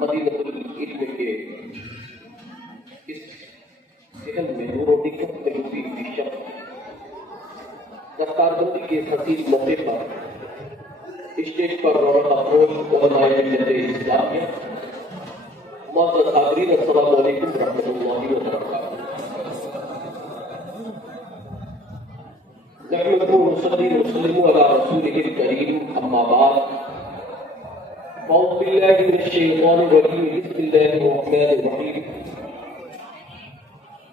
مدینہ العلم کے اس ذہن میں نور و نکت میں ڈوبی ہوئی شخص دستار بندی کے حسین موقع پر اسٹیج پر رونق افروز علماء ملت اسلامیہ معزز حاضرین السلام علیکم ورحمۃ اللہ وبرکاتہ. نحمده ونصلي ونسلم على رسوله الكريم اما بعد. أعوذ بالله من الشيطان الرجيم. بسم الله الرحمن الرحيم.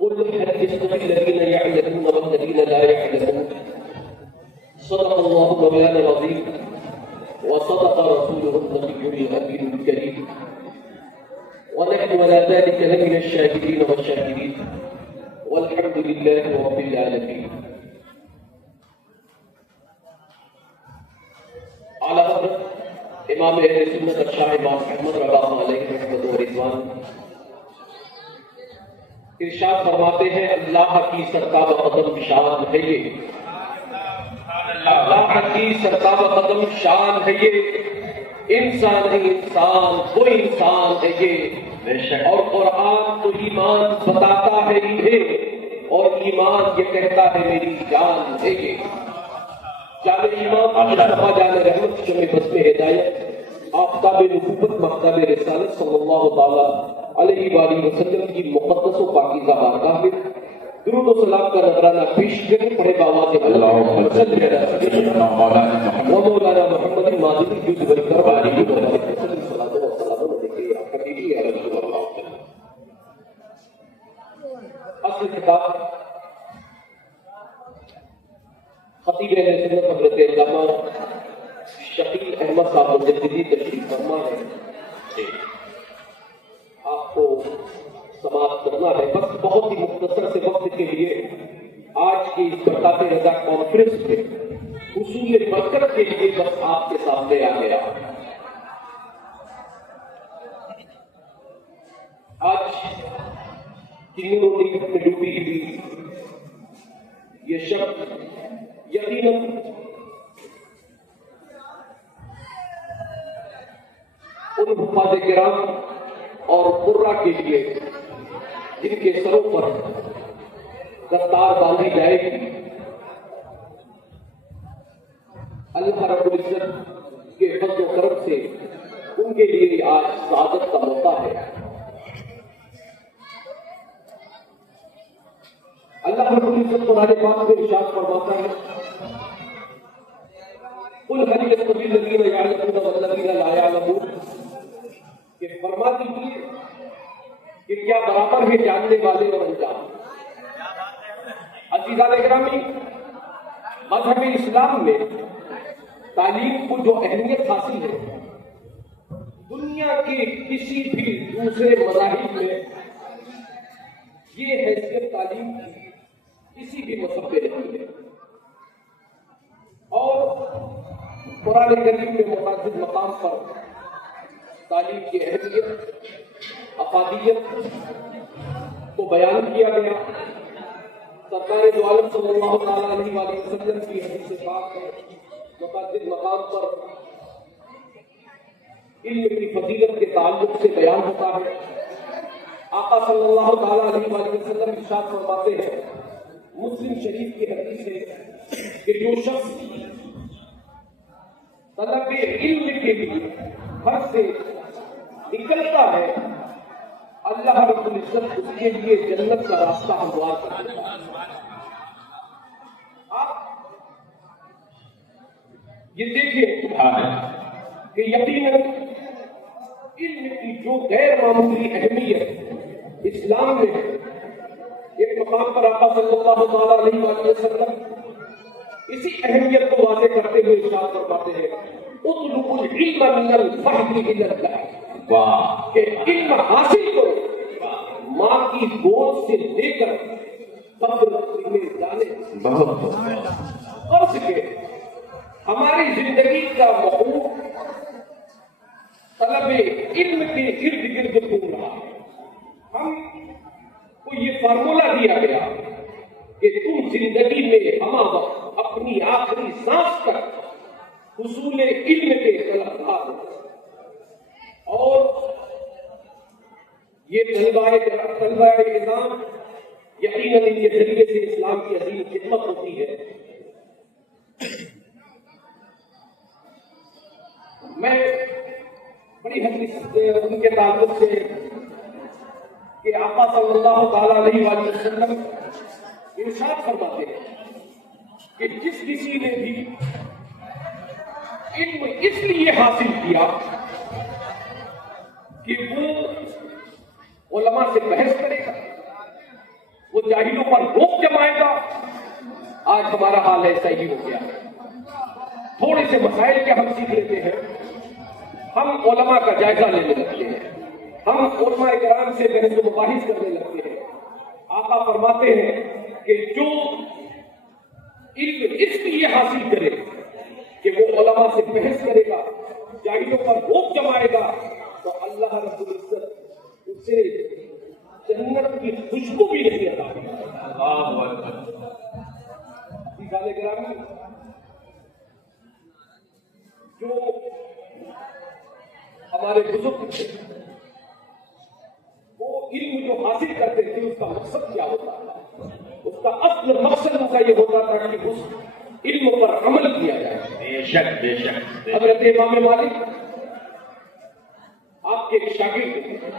قل هل يستوي الذين يعلمون والذين لا يعلمون. صدق الله مولانا العظيم وصدق رسوله النبي الأمين الكريم ونحن على ذلك لمن الشاهدين والشاكرين والحمد لله رب العالمين. اعلیٰ حضرت امام اہل سنت شاہ امام احمد رضا علیہ رحمت و رضوان ارشاد فرماتے ہیں اللہ کی سرکاب قدم شان ہے یہ، اللہ کی سرکاب قدم شان ہے یہ، انسان ہے انسان وہ انسان ہے یہ، اور قرآن تو ایمان بتاتا ہے یہ، اور ایمان یہ کہتا ہے میری جان ہے یہ. جان ایمان مصطفیٰ جان رحمت شمع بزم ہدایت آفتاب نبوت مکتب رسالت صلی اللہ تعالی علیہ وآلہ وسلم کی مقدس و پاکیزہ بارگاہ میں درود و سلام کا نذرانہ پیش کریں. پڑھے بآواز اللہم صلی علی سیدنا و مولانا محمد ماضی جز والکرم علیہ وآلہ وسلم صلاۃ و سلام علیہ یا حبیبی یا رسول اللہ. اصل کتاب خطیب اہل سنت حضرت علامہ شکیل احمد صاحب مجددی تشریف فرما ہے. آپ کو سماعت کرنا ہے. بس بہت ہی مختصر سے وقت کے لیے آج کی اس برکات رضا کانفرنس میں حصول برکت کے لیے بس آپ کے سامنے آ گیا. آج تینوں روٹی میں ڈوبی ہوئی یہ شخص یقیناً ان حفاظ کرام اور قرہ کے لیے جن کے سروں پر دستار باندھی جائے گی اللہ رب العزت کے فضل و کرم سے ان کے لیے آج سعادت کا موقع ہے. اللہ رب العزت قرآن پاک میں ارشاد فرماتا ہے قل هل يستوي الذين يعلمون والذين لا يعلمون کہ فرما دیجیے کہ کیا برابر ہے جاننے والے اور انجان. عزیزان اکرامی، مذہب اسلام میں تعلیم کو جو اہمیت حاصل ہے دنیا کے کسی بھی دوسرے مذاہب میں یہ حیثیت تعلیم کی کسی بھی مذہب پہ نہیں ہے. اور قرآن کریم میں متعدد مقام پر تعلیم کی اہمیت افادیت کو بیان کیا گیا. سرکار دو عالم صلی اللہ تعالی علیہ وآلہ وسلم کی حدیث پاک میں متعدد مقام پر علم کی فضیلت کے تعلق سے بیان ہوتا ہے. آقا صلی اللہ تعالی علیہ وآلہ وسلم ارشاد فرماتے ہیں مسلم شریف کی حدیث ہے کہ جو شخص طلب علم کے لیے گھر سے نکلتا ہے اللہ رب العزت اس کے لیے جنت کا راستہ ہموار کر دیتا ہے. آپ یہ دیکھیے کہ یقیناً علم کی جو غیر معمولی اہمیت اسلام میں ہے. ایک مقام پر آقا صلی اللہ علیہ وسلم اسی اہمیت کو واضح کرتے ہوئے ارشاد فرماتے ہیں اطلبوا العلم من الفهم الى الله. کہ علم حاصل کرو ماں کی گود سے لے کر قبر میں جانے فرض کے ہماری زندگی کا محور طلب علم کے ارد گرد گھوم رہا ہے. ہم کو یہ فارمولا دیا گیا کہ تم زندگی میں ہمہ وقت اپنی آخری سانس تک حصول علم کے طلبگار اور یہ طلبہ نظام یقیناً ان کے ذریعے سے اسلام کی عظیم خدمت ہوتی ہے. میں بڑی حدیث ان کے تعلق سے کہ آقا صلی اللہ تعالی علیہ وآلہ وسلم ارشاد فرماتے ہیں کہ جس کسی نے بھی علم اس لیے حاصل کیا کہ وہ علماء سے بحث کرے گا، وہ جاہلوں پر روک جمائے گا. آج ہمارا حال ایسا ہی ہو گیا. تھوڑے سے مسائل کیا ہم سیکھ لیتے ہیں، ہم علماء کا جائزہ لینے لگتے ہیں، ہم علماء کرام سے بحث و مباحث کرنے لگتے ہیں. آقا فرماتے ہیں کہ جو علم اس لیے حاصل کرے کہ وہ علماء سے بحث کرے گا، جاہلوں پر روک جمائے گا، تو اللہ رب العزت اسے جنت کی خوشبو بھی نہیں عطا کرے. گرامی، جو ہمارے بزرگ تھے وہ علم جو حاصل کرتے تھے اس کا مقصد کیا ہوتا تھا؟ اس کا اصل مقصد ان کا یہ ہوتا تھا کہ اس علم پر عمل کیا جائے. بے شک بے شک. حضرت امام مالک آپ کے ایک شاگرد تھے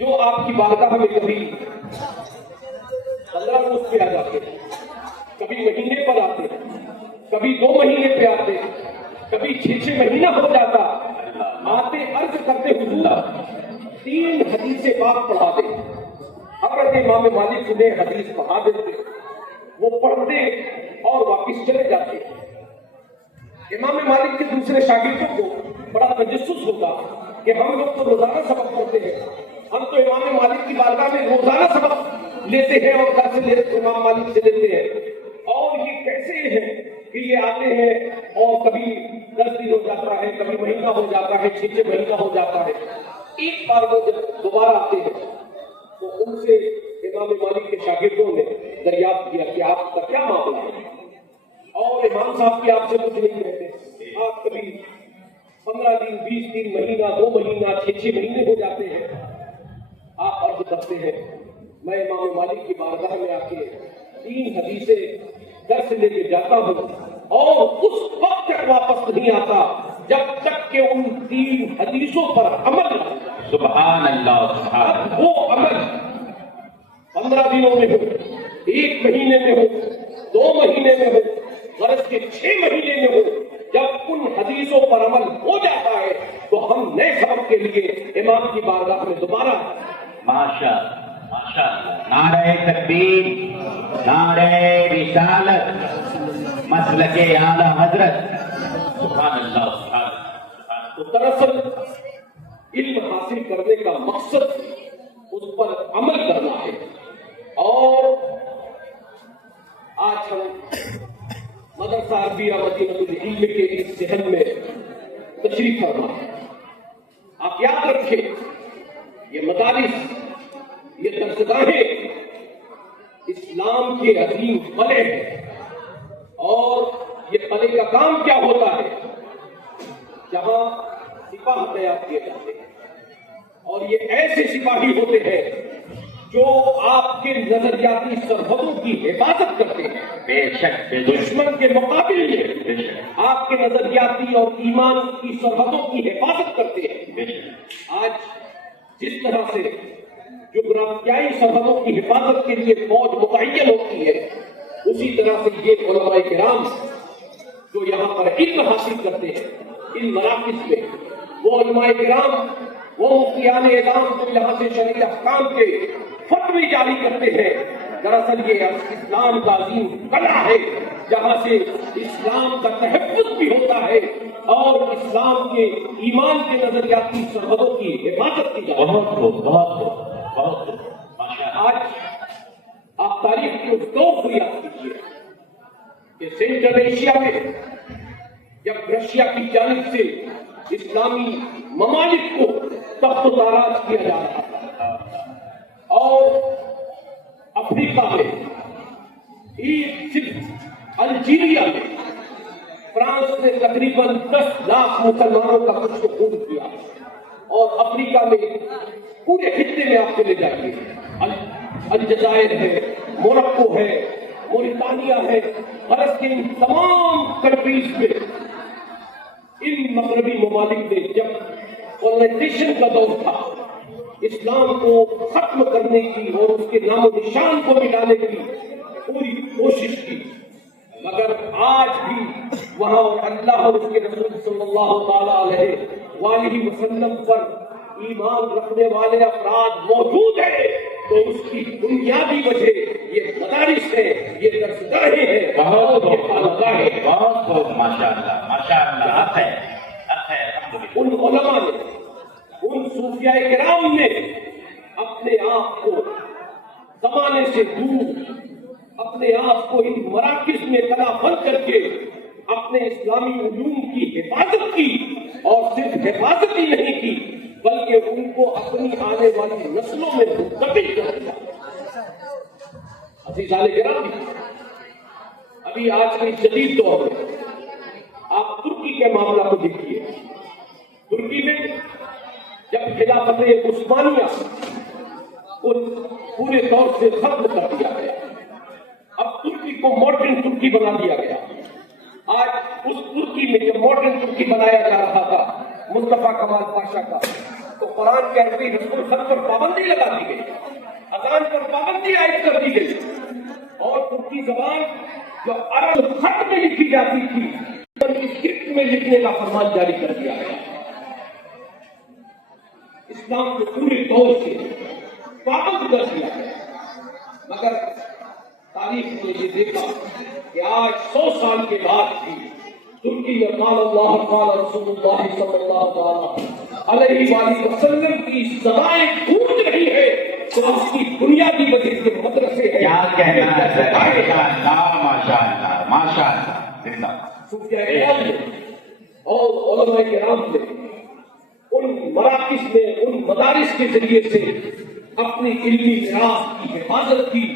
جو آپ کی بارگاہ میں کبھی 15 روز پہ آ جاتے، کبھی مہینے پر آتے، کبھی 2 مہینے پہ آتے، کبھی 6 مہینہ ہو جاتا. آتے عرض کرتے حضور 3 حدیث پاک پڑھا دے. حضرت امام مالک انہیں حدیث پڑھا دیتے، وہ پڑھتے اور واپس چلے جاتے. امام مالک کے دوسرے شاگردوں کو بڑا تجسس ہوگا کہ ہم لوگ تو روزانہ سبق پڑھتے ہیں، ہم تو امام مالک کی بارگاہ میں روزانہ سبق لیتے ہیں اور گھر سے امام مالک سے لیتے ہیں، اور یہ کیسے ہے کہ یہ آتے ہیں اور کبھی 10 دن ہو جاتا ہے، کبھی مہینہ ہو جاتا ہے، 6 مہینہ ہو جاتا ہے. ایک بار وہ جب دوبارہ آتے ہیں تو ان سے امام مالک کے شاگردوں نے دریافت کیا کہ آپ کا کیا معاملہ ہے، اور امام صاحب کی آپ سے کچھ نہیں کہتے. آپ کبھی 15 دن، 20 دن، مہینہ، 2 مہینہ، 6 مہینے ہو جاتے ہیں. آپ عرض کرتے ہیں میں امام مالک کی بارگاہ میں آ کے 3 حدیثیں درس لے کے جاتا ہوں اور اس وقت تک واپس نہیں آتا جب تک کہ ان 3 حدیثوں پر عمل نہ ہو. سبحان اللہ سبحان اللہ. وہ عمل 15 دنوں میں ہو، 1 مہینے میں ہو، 2 مہینے میں ہو، غرض کے 6 مہینے میں ہو، جب ان حدیثوں پر عمل ہو جاتا ہے تو ہم نئے سبق کے لیے امام کی بارگاہ میں دوبارہ. ماشاء اللہ ماشاء اللہ. نعرہ تکبیر، نعرہ رسالت، مسلک اعلی حضرت. سبحان اللہ سبحان اللہ. تو دراصل علم حاصل کرنے کا مقصد اس پر عمل کرنا ہے. اور آج ہم مدرسہ عربیہ مدینہ العلم کے اس ذہن میں تشریف فرما ہے. آپ یاد رکھیں یہ مدارس، یہ درسگاہیں اسلام کے عظیم قلعے ہیں. اور یہ قلعے کا کام کیا ہوتا ہے؟ جہاں سپاہ تیار کیے جاتے ہیں، اور یہ ایسے سپاہی ہوتے ہیں جو آپ کے نظریاتی سرحدوں کی حفاظت کرتے ہیں. بے شک بے شک. دشمن کے مقابل میں آپ کے نظریاتی اور ایمان کی سرحدوں کی حفاظت کرتے ہیں. بے شک. آج جس طرح سے جغرافیائی سرحدوں کی حفاظت کے لیے فوج متعین ہوتی ہے، اسی طرح سے یہ علماء کرام جو یہاں پر علم حاصل کرتے ہیں ان مراکز میں، وہ علماء کرام، وہ مفتیان اعظام جو یہاں سے شرعی احکام کے فتوی جاری کرتے ہیں، دراصل یہ اسلام کا عظیم قلعہ ہے جہاں سے اسلام کا تحفظ بھی ہوتا ہے اور اسلام کے ایمان کے نظریاتی سرحدوں کی حفاظت کی جاتی ہے. بہت ماشاء اللہ. آج آپ تاریخ کے اس دور کو یاد کیجیے کہ سینٹرل ایشیا میں جب رشیا کی جانب سے اسلامی ممالک کو تخت و تاراج کیا جا رہا تھا، اور افریقہ میں، ایجپٹ، الجیریا میں فرانس نے تقریباً 10 لاکھ مسلمانوں کا کچھ تو خون کیا، اور افریقہ میں پورے خطے میں آپ چلے جائیے، الجزائر ہے، موروکو ہے، موریتانیہ ہے، غرض کے ان تمام کنٹریز میں ان مغربی ممالک نے جب کولونائزیشن کا دور تھا، اسلام کو ختم کرنے کی اور اس کے نام و نشان کو مٹانے کی پوری کوشش کی، مگر آج بھی وہاں اللہ اور اس کے رسول صلی اللہ تعالی علیہ وآلہ وسلم پر ایمان رکھنے والے افراد موجود ہیں، تو اس کی بنیادی وجہ یہ مدارس ہے، یہ درسگاہیں ہیں، بہت یہ خانقاہیں، بہت بہت ماشاء اللہ ماشاء اللہ، حق ہے حق ہے، الحمدللہ۔ ان علماء نے، ان صوفیاء کرام نے اپنے آپ کو زمانے سے دور، اپنے آپ کو ان مراکز میں کلا بند کر کے اپنے اسلامی علوم کی حفاظت کی، اور صرف حفاظت ہی نہیں کی بلکہ ان کو اپنی آنے والی نسلوں میں منتقل کر دیا۔ عزیزان گرامی، ابھی آج کے جدید دور میں آپ ترکی کے معاملہ کو دیکھیے۔ ترکی میں جب خلافت عثمانیہ کو پورے طور سے ختم کر دیا گیا، اب ترکی کو ماڈرن ترکی بنا دیا گیا۔ آج اس ترکی میں جب ماڈرن ترکی بنایا جا رہا تھا مصطفیٰ کمال پاشا کا، تو قرآن کے عربی رسم الخط پر پابندی لگا دی گئی، اذان پر پابندی عائد کر دی گئی، اور ترکی زبان جو عرب خط میں لکھی جاتی تھی اسکرپٹ میں لکھنے کا فرمان جاری کر دیا گیا۔ اسلام کو پورے طور سے پابند کر دیا گیا، مگر تاریخ نے یہ دیکھا کہ آج 100 سال کے بعد بھی ترکی میں قال اللہ قال رسول اللہ صلی اللہ علیہ وآلہ وسلم کی سدائیں گونج رہی ہے، تو اس کی بنیادی وجہ کے مدرسے ہیں۔ کیا کہنا ہے، ماشاء اللہ ماشاء اللہ ماشاء اللہ۔ صوفیاء کرام نے اور علماء کرام نے ان مراکز میں، ان مدارس کے ذریعے سے اپنی علمی میراث کی حفاظت کی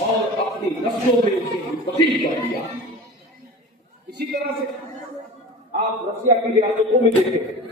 اور اپنی نسلوں میں اسے منتقل کر دیا۔ اسی طرح سے آپ رشیا کی ریاستوں میں دیکھیں،